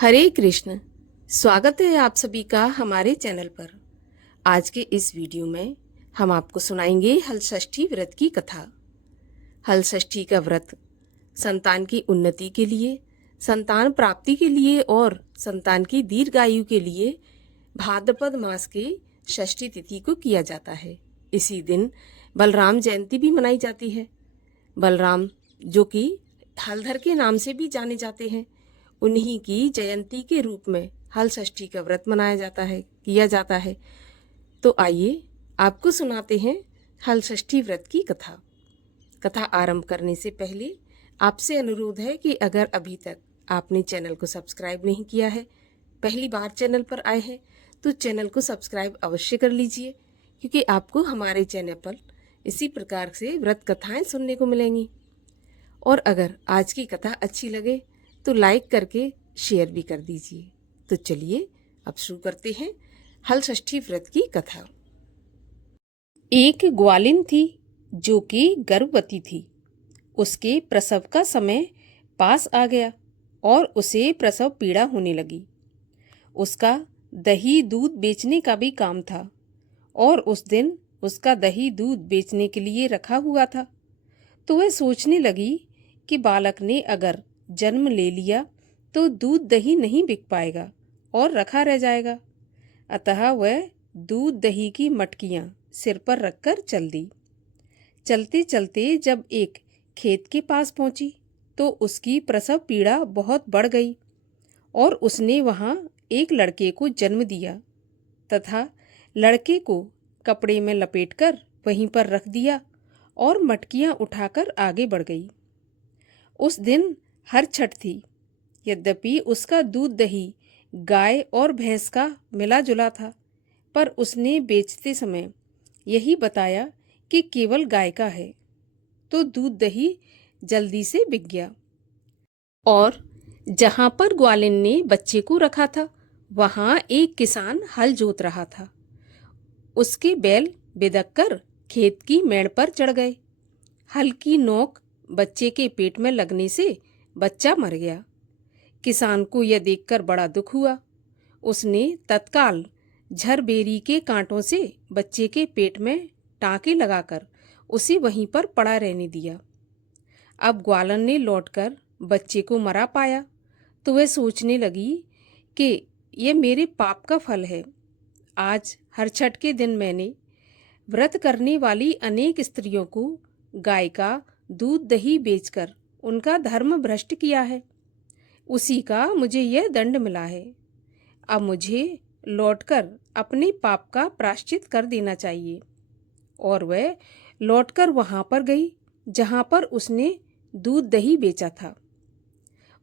हरे कृष्ण। स्वागत है आप सभी का हमारे चैनल पर। आज के इस वीडियो में हम आपको सुनाएंगे हलषष्ठी व्रत की कथा। हलषष्ठी का व्रत संतान की उन्नति के लिए, संतान प्राप्ति के लिए और संतान की दीर्घायु के लिए भाद्रपद मास के षष्ठी तिथि को किया जाता है। इसी दिन बलराम जयंती भी मनाई जाती है। बलराम जो कि हलधर के नाम से भी जाने जाते हैं, उन्हीं की जयंती के रूप में हलषष्ठी का व्रत मनाया जाता है, किया जाता है। तो आइए आपको सुनाते हैं हलषष्ठी व्रत की कथा। कथा आरंभ करने से पहले आपसे अनुरोध है कि अगर अभी तक आपने चैनल को सब्सक्राइब नहीं किया है, पहली बार चैनल पर आए हैं, तो चैनल को सब्सक्राइब अवश्य कर लीजिए, क्योंकि आपको हमारे चैनल पर इसी प्रकार से व्रत कथाएं सुनने को मिलेंगी। और अगर आज की कथा अच्छी लगे तो लाइक करके शेयर भी कर दीजिए। तो चलिए अब शुरू करते हैं हलषष्ठी व्रत की कथा। एक ग्वालिन थी जो कि गर्भवती थी। उसके प्रसव का समय पास आ गया और उसे प्रसव पीड़ा होने लगी। उसका दही दूध बेचने का भी काम था और उस दिन उसका दही दूध बेचने के लिए रखा हुआ था। तो वह सोचने लगी कि बालक ने अगर जन्म ले लिया तो दूध दही नहीं बिक पाएगा और रखा रह जाएगा। अतः वह दूध दही की मटकियां सिर पर रखकर चल दी। चलते चलते जब एक खेत के पास पहुंची तो उसकी प्रसव पीड़ा बहुत बढ़ गई और उसने वहां एक लड़के को जन्म दिया तथा लड़के को कपड़े में लपेटकर वहीं पर रख दिया और मटकियां उठाकर आगे बढ़ गई। उस दिन हरछठ थी। यद्यपि उसका दूध दही गाय और भैंस का मिला जुला था, पर उसने बेचते समय यही बताया कि केवल गाय का है, तो दूध दही जल्दी से बिक गया। और जहां पर ग्वालिन ने बच्चे को रखा था वहां एक किसान हल जोत रहा था। उसके बैल बिदक कर खेत की मेड़ पर चढ़ गए। हल की नोक बच्चे के पेट में लगने से बच्चा मर गया। किसान को यह देखकर बड़ा दुख हुआ। उसने तत्काल झरबेरी के कांटों से बच्चे के पेट में टाँके लगाकर उसे वहीं पर पड़ा रहने दिया। अब ग्वालन ने लौटकर बच्चे को मरा पाया तो वह सोचने लगी कि यह मेरे पाप का फल है। आज हरछठ के दिन मैंने व्रत करने वाली अनेक स्त्रियों को गाय का दूध दही बेचकर उनका धर्म भ्रष्ट किया है। उसी का मुझे यह दंड मिला है। अब मुझे लौटकर अपने पाप का प्रायश्चित कर देना चाहिए। और वह लौटकर वहां पर गई जहां पर उसने दूध दही बेचा था।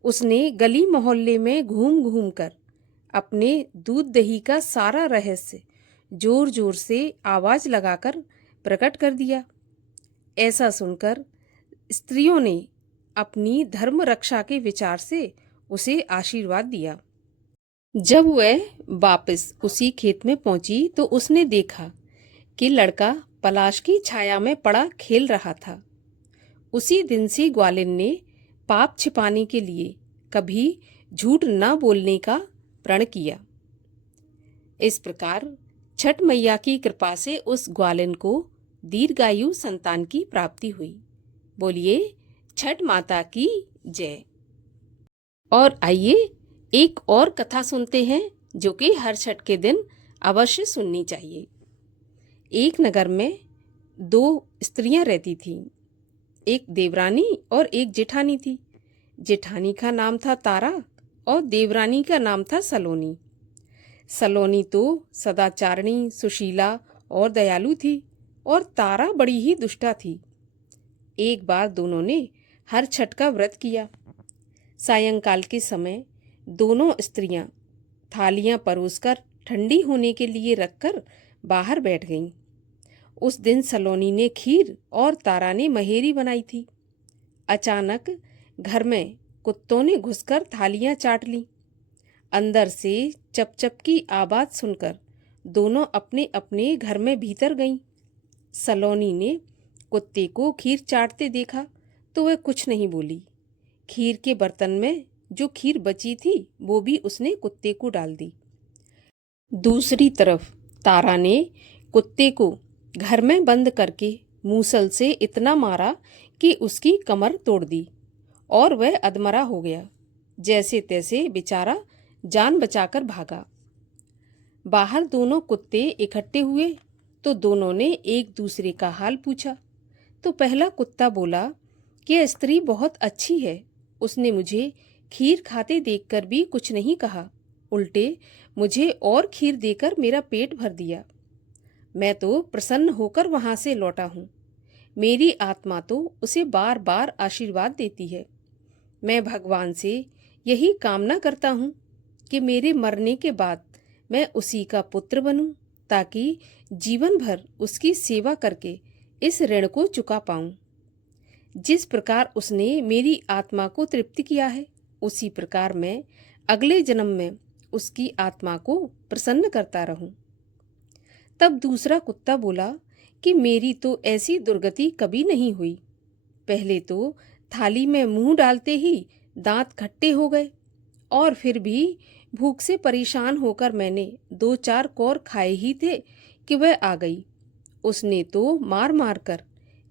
उसने गली मोहल्ले में घूम घूम कर अपने दूध दही का सारा रहस्य जोर जोर से आवाज लगाकर प्रकट कर दिया। ऐसा सुनकर स्त्रियों ने अपनी धर्म रक्षा के विचार से उसे आशीर्वाद दिया। जब वह वापस उसी खेत में पहुंची तो उसने देखा कि लड़का पलाश की छाया में पड़ा खेल रहा था। उसी दिन से ग्वालिन ने पाप छिपाने के लिए कभी झूठ न बोलने का प्रण किया। इस प्रकार छठ मैया की कृपा से उस ग्वालिन को दीर्घायु संतान की प्राप्ति हुई। बोलिए छठ माता की जय। और आइए एक और कथा सुनते हैं जो कि हर छठ के दिन अवश्य सुननी चाहिए। एक नगर में दो स्त्रियां रहती थीं। एक देवरानी और एक जेठानी थी। जेठानी का नाम था तारा और देवरानी का नाम था सलोनी। सलोनी तो सदाचारणी, सुशीला और दयालु थी और तारा बड़ी ही दुष्टा थी। एक बार दोनों ने हर छठ का व्रत किया। सायंकाल के समय दोनों स्त्रियां थालियां परोसकर ठंडी होने के लिए रखकर बाहर बैठ गईं। उस दिन सलोनी ने खीर और तारा ने महेरी बनाई थी। अचानक घर में कुत्तों ने घुसकर थालियां चाट लीं। अंदर से चप-चप की आवाज सुनकर दोनों अपने अपने घर में भीतर गईं। सलोनी ने कुत्ते को खीर चाटते देखा तो वह कुछ नहीं बोली। खीर के बर्तन में जो खीर बची थी वो भी उसने कुत्ते को डाल दी। दूसरी तरफ तारा ने कुत्ते को घर में बंद करके मूसल से इतना मारा कि उसकी कमर तोड़ दी और वह अधमरा हो गया। जैसे तैसे बेचारा जान बचाकर भागा। बाहर दोनों कुत्ते इकट्ठे हुए तो दोनों ने एक दूसरे का हाल पूछा। तो पहला कुत्ता बोला कि यह स्त्री बहुत अच्छी है, उसने मुझे खीर खाते देखकर भी कुछ नहीं कहा, उल्टे मुझे और खीर देकर मेरा पेट भर दिया। मैं तो प्रसन्न होकर वहां से लौटा हूँ। मेरी आत्मा तो उसे बार बार आशीर्वाद देती है। मैं भगवान से यही कामना करता हूँ कि मेरे मरने के बाद मैं उसी का पुत्र बनूं, ताकि जीवन भर उसकी सेवा करके इस ऋण को चुका पाऊं। जिस प्रकार उसने मेरी आत्मा को तृप्त किया है, उसी प्रकार मैं अगले जन्म में उसकी आत्मा को प्रसन्न करता रहूं। तब दूसरा कुत्ता बोला कि मेरी तो ऐसी दुर्गति कभी नहीं हुई। पहले तो थाली में मुंह डालते ही दांत खट्टे हो गए और फिर भी भूख से परेशान होकर मैंने 2-4 कौर खाए ही थे कि वह आ गई। उसने तो मार मार कर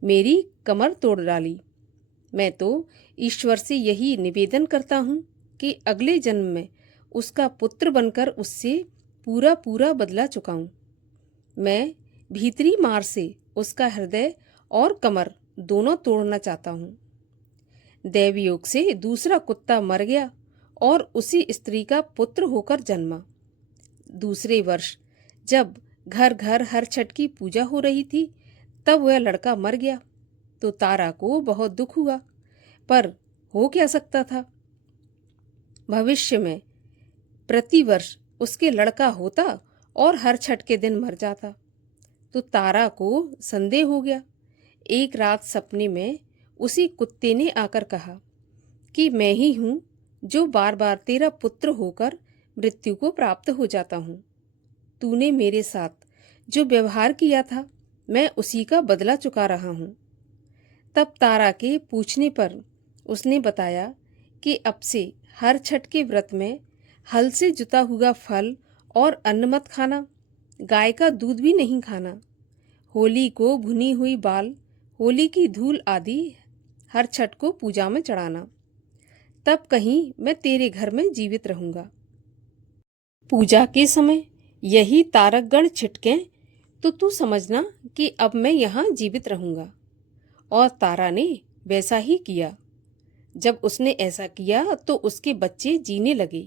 मेरी कमर तोड़ डाली। मैं तो ईश्वर से यही निवेदन करता हूँ कि अगले जन्म में उसका पुत्र बनकर उससे पूरा पूरा बदला चुकाऊं। मैं भीतरी मार से उसका हृदय और कमर दोनों तोड़ना चाहता हूँ। दैवयोग से दूसरा कुत्ता मर गया और उसी स्त्री का पुत्र होकर जन्मा। दूसरे वर्ष जब घर घर हर छठ की पूजा हो रही थी, तब वह लड़का मर गया तो तारा को बहुत दुख हुआ, पर हो क्या सकता था। भविष्य में प्रतिवर्ष उसके लड़का होता और हर छठ के दिन मर जाता। तो तारा को संदेह हो गया। एक रात सपने में उसी कुत्ते ने आकर कहा कि मैं ही हूँ जो बार बार तेरा पुत्र होकर मृत्यु को प्राप्त हो जाता हूँ। तूने मेरे साथ जो व्यवहार किया था, मैं उसी का बदला चुका रहा हूँ। तब तारा के पूछने पर उसने बताया कि अब से हर छठ के व्रत में हल से जुता हुआ फल और अन्न मत खाना, गाय का दूध भी नहीं खाना, होली को भुनी हुई बाल, होली की धूल आदि हर छठ को पूजा में चढ़ाना। तब कहीं मैं तेरे घर में जीवित रहूंगा। पूजा के समय यही तारक गण छिटकें तो तू समझना कि अब मैं यहाँ जीवित रहूंगा। और तारा ने वैसा ही किया। जब उसने ऐसा किया तो उसके बच्चे जीने लगे।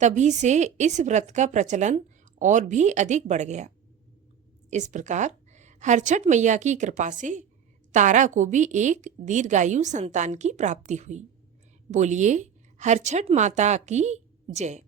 तभी से इस व्रत का प्रचलन और भी अधिक बढ़ गया। इस प्रकार हरछठ मैया की कृपा से तारा को भी एक दीर्घायु संतान की प्राप्ति हुई। बोलिए हरछठ माता की जय।